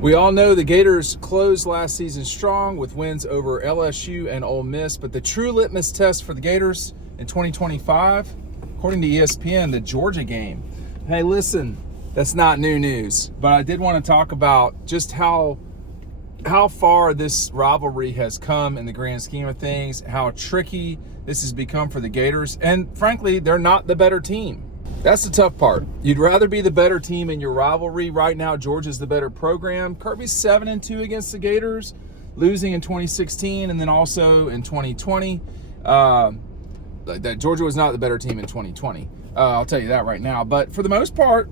We all know the Gators closed last season strong with wins over LSU and Ole Miss, but the true litmus test for the Gators in 2025, according to ESPN, the Georgia game. Hey, listen, that's not new news, but I did want to talk about just how far this rivalry has come in the grand scheme of things, how tricky this has become for the Gators, and frankly, they're not the better team. That's the tough part. You'd rather be the better team in your rivalry. Right now, Georgia's the better program. Kirby's 7-2 against the Gators, losing in 2016 and then also in 2020. That Georgia was not the better team in 2020. I'll tell you that right now. But for the most part,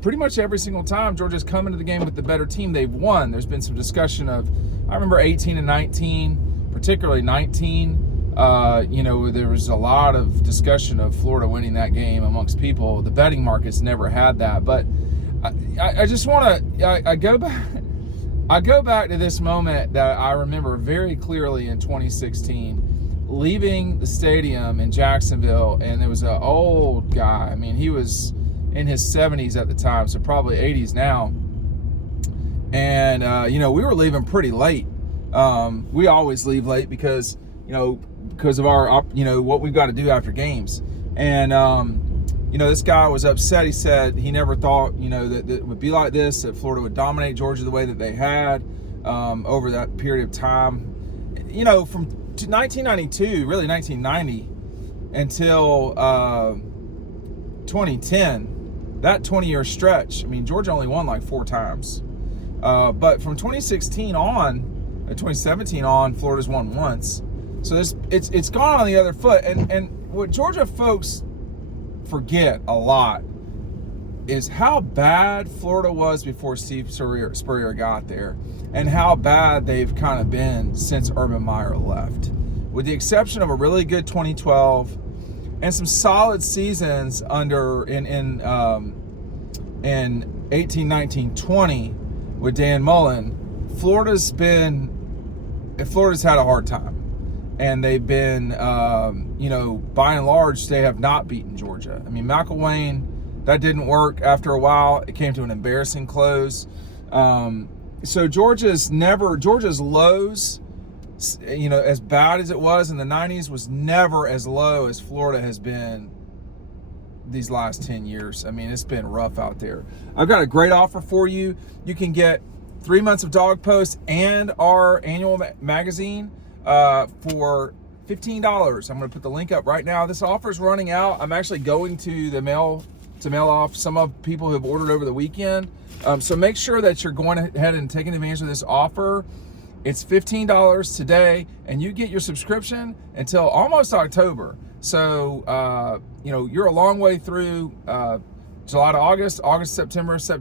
pretty much every single time Georgia's come into the game with the better team, they've won. There's been some discussion of, I remember 18 and 19, particularly 19. There was a lot of discussion of Florida winning that game amongst people. The betting markets never had that. But I just want to, I go back to this moment that I remember very clearly in 2016, leaving the stadium in Jacksonville, and there was an old guy. I mean, he was in his 70s at the time, so probably 80s now. And, we were leaving pretty late. We always leave late because of our, what we've got to do after games. And, this guy was upset. He said he never thought, that it would be like this, that Florida would dominate Georgia the way that they had over that period of time. From 1992, really 1990, until 2010, that 20-year stretch, I mean, Georgia only won like 4 times. But from 2016 on, 2017 on, Florida's won once. So it's gone on the other foot. And what Georgia folks forget a lot is how bad Florida was before Steve Spurrier got there, and how bad they've kind of been since Urban Meyer left. With the exception of a really good 2012 and some solid seasons in 18, 19, 20 with Dan Mullen, Florida's had a hard time. And they've been, by and large, they have not beaten Georgia. I mean, McElwain, that didn't work after a while. It came to an embarrassing close. So Georgia's lows, as bad as it was in the 90s, was never as low as Florida has been these last 10 years. I mean, it's been rough out there. I've got a great offer for you. You can get 3 months of Dawg Post and our annual magazine for $15. I'm going to put the link up right now. This offer is running out. I'm actually going to the mail off some of people who have ordered over the weekend. So make sure that you're going ahead and taking advantage of this offer. It's $15 today, and you get your subscription until almost October. So, you're a long way through July to August, September, so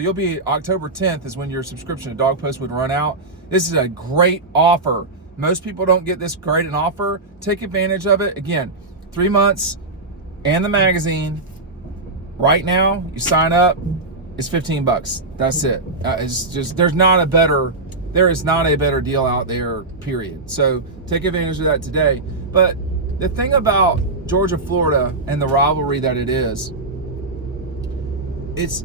you'll be October 10th is when your subscription to Dawg Post would run out. This is a great offer. Most people don't get this great an offer. Take advantage of it. Again, 3 months and the magazine. Right now, you sign up, it's $15. That's it. There is not a better deal out there, period. So take advantage of that today. But the thing about Georgia, Florida, and the rivalry that it is, it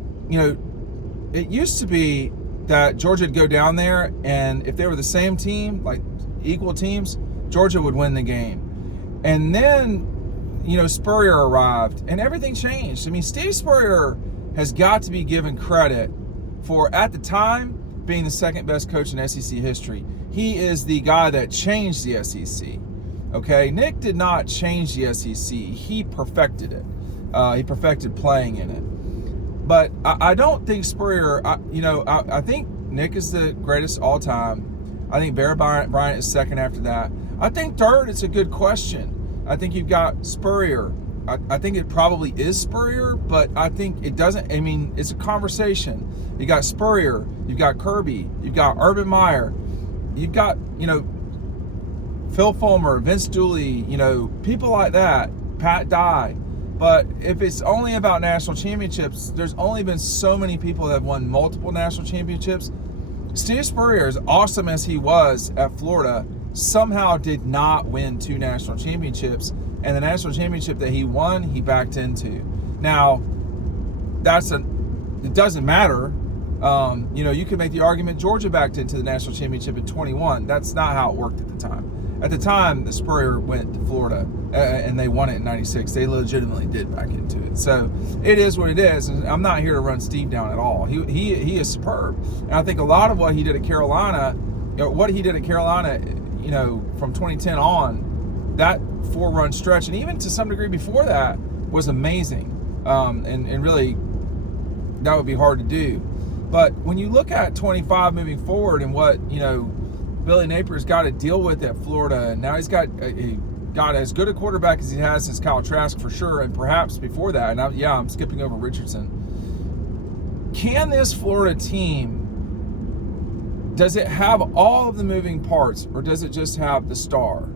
used to be that Georgia would go down there, and if they were the same team, like equal teams, Georgia would win the game. And then, Spurrier arrived, and everything changed. I mean, Steve Spurrier has got to be given credit for, at the time, being the second best coach in SEC history. He is the guy that changed the SEC. Okay, Nick did not change the SEC. He perfected it. He perfected playing in it. But I don't think Spurrier, I think Nick is the greatest all time. I think Bear Bryant is second after that. I think third, it's a good question. I think you've got Spurrier. I think it probably is Spurrier, but I think it doesn't. I mean, it's a conversation. You got Spurrier, you've got Kirby, you've got Urban Meyer, you've got, Phil Fulmer, Vince Dooley, people like that, Pat Dye. But if it's only about national championships, there's only been so many people that have won multiple national championships. Steve Spurrier, as awesome as he was at Florida, somehow did not win 2 national championships. And the national championship that he won, he backed into. Now, it doesn't matter You could make the argument Georgia backed into the national championship in 21. That's not how it worked at the time. At the time, the Spurrier went to Florida and they won it in 96. They legitimately did back into it. So it is what it is. And I'm not here to run Steve down at all. He is superb. And I think a lot of what he did at Carolina, from 2010 on, that 4-run stretch, and even to some degree before that, was amazing. And really, that would be hard to do. But when you look at 25 moving forward and what, Billy Napier's got to deal with at Florida, and now he's got as good a quarterback as he has since Kyle Trask for sure, and perhaps before that. And I'm skipping over Richardson. Can this Florida team, does it have all of the moving parts, or does it just have the star?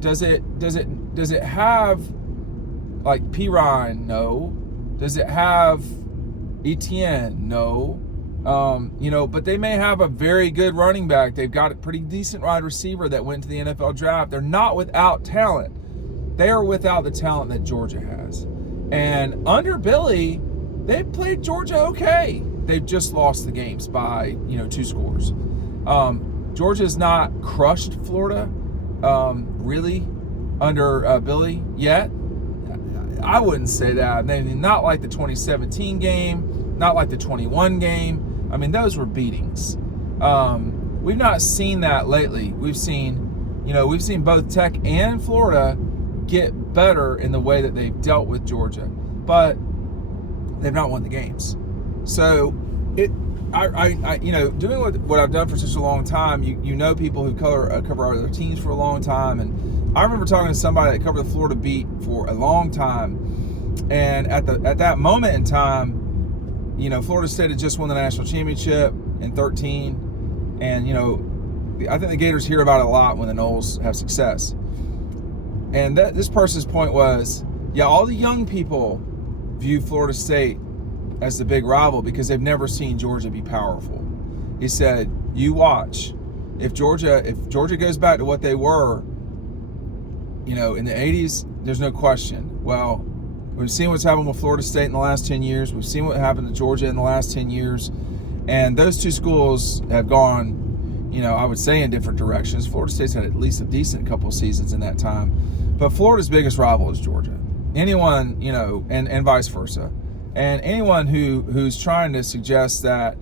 Does it have like Pirine? No. Does it have Etienne? No. But they may have a very good running back. They've got a pretty decent wide receiver that went to the NFL draft. They're not without talent. They are without the talent that Georgia has. And under Billy, they played Georgia okay. They've just lost the games by, 2 scores. Georgia's not crushed Florida, really, under Billy yet. I wouldn't say that. I mean, not like the 2017 game, not like the 21 game. I mean, those were beatings. We've not seen that lately. We've seen both Tech and Florida get better in the way that they've dealt with Georgia, but they've not won the games. So doing what I've done for such a long time, people who cover other teams for a long time, and I remember talking to somebody that covered the Florida beat for a long time, and at that moment in time, Florida State had just won the national championship in 13, and I think the Gators hear about it a lot when the Noles have success. And this person's point was, all the young people view Florida State as the big rival because they've never seen Georgia be powerful. He said, you watch. If Georgia goes back to what they were, in the 80s, there's no question. Well, we've seen what's happened with Florida State in the last 10 years. We've seen what happened to Georgia in the last 10 years. And those two schools have gone, I would say in different directions. Florida State's had at least a decent couple of seasons in that time. But Florida's biggest rival is Georgia. Anyone, and vice versa. And anyone who's trying to suggest that,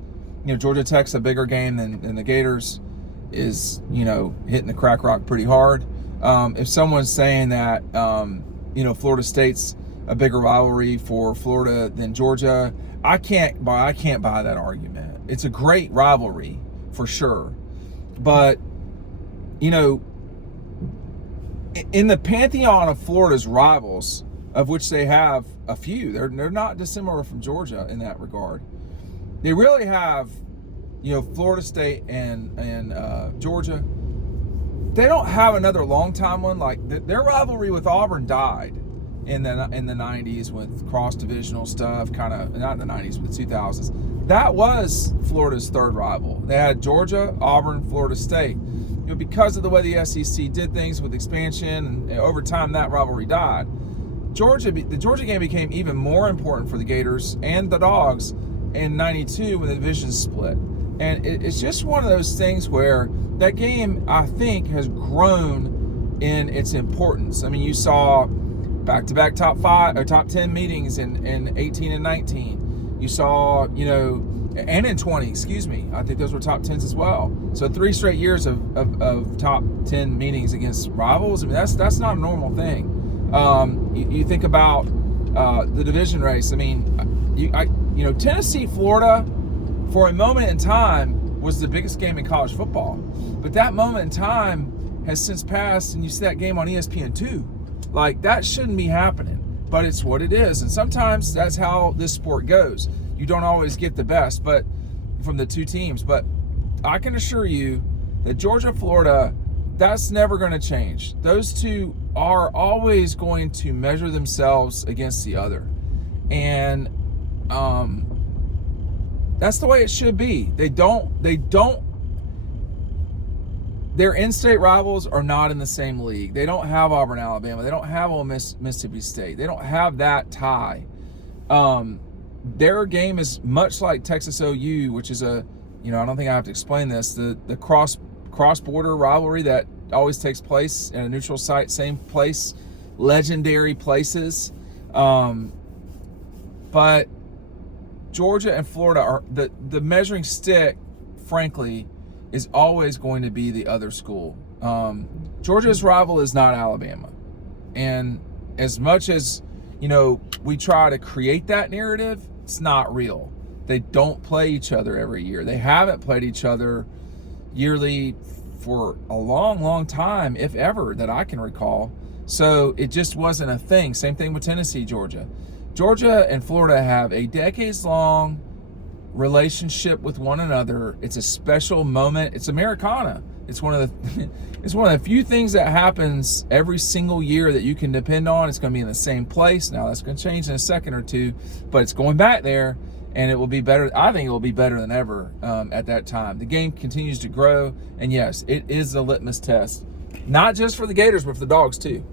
Georgia Tech's a bigger game than the Gators is, hitting the crack rock pretty hard. If someone's saying that, Florida State's a bigger rivalry for Florida than Georgia, I can't buy that argument. It's a great rivalry for sure, but in the pantheon of Florida's rivals, of which they have a few, they're not dissimilar from Georgia in that regard. They really have, Florida State and Georgia. They don't have another long time one. Like their rivalry with Auburn died in the 90s with cross divisional stuff, kind of not in the 90s but the 2000s. That was Florida's third rival. They had Georgia, Auburn, Florida State. Because of the way the SEC did things with expansion, and over time that rivalry died. The Georgia game became even more important for the Gators and the Dawgs in 92 when the divisions split. And it's just one of those things where that game, I think, has grown in its importance. I mean, you saw back-to-back top 10 meetings in 18 and 19. You saw, and in 20, excuse me. I think those were top 10s as well. So 3 straight years of top 10 meetings against rivals. I mean, that's not a normal thing. You think about the division race. I mean, Tennessee, Florida, for a moment in time, was the biggest game in college football. But that moment in time has since passed, and you see that game on ESPN2. Like, that shouldn't be happening, but it's what it is. And sometimes that's how this sport goes. You don't always get the best but from the two teams. But I can assure you that Georgia, Florida, that's never going to change. Those two are always going to measure themselves against the other. And that's the way it should be. Their in-state rivals are not in the same league. They don't have Auburn, Alabama. They don't have Ole Miss, Mississippi State. They don't have that tie. their game is much like Texas OU, which is a, I don't think I have to explain this, the cross-border rivalry that always takes place in a neutral site, same place, legendary places. But Georgia and Florida are the measuring stick, frankly, is always going to be the other school. Georgia's rival is not Alabama. And as much as, we try to create that narrative, it's not real. They don't play each other every year. They haven't played each other yearly for a long, long time, if ever, that I can recall. So it just wasn't a thing. Same thing with Tennessee, Georgia. Georgia and Florida have a decades-long relationship with one another. It's a special moment. It's Americana. It's one of the few things that happens every single year that you can depend on. It's going to be in the same place. Now that's going to change in a second or two, but it's going back there, and it will be better. I think it will be better than ever at that time. The game continues to grow, and yes, it is a litmus test, not just for the Gators, but for the Dogs too.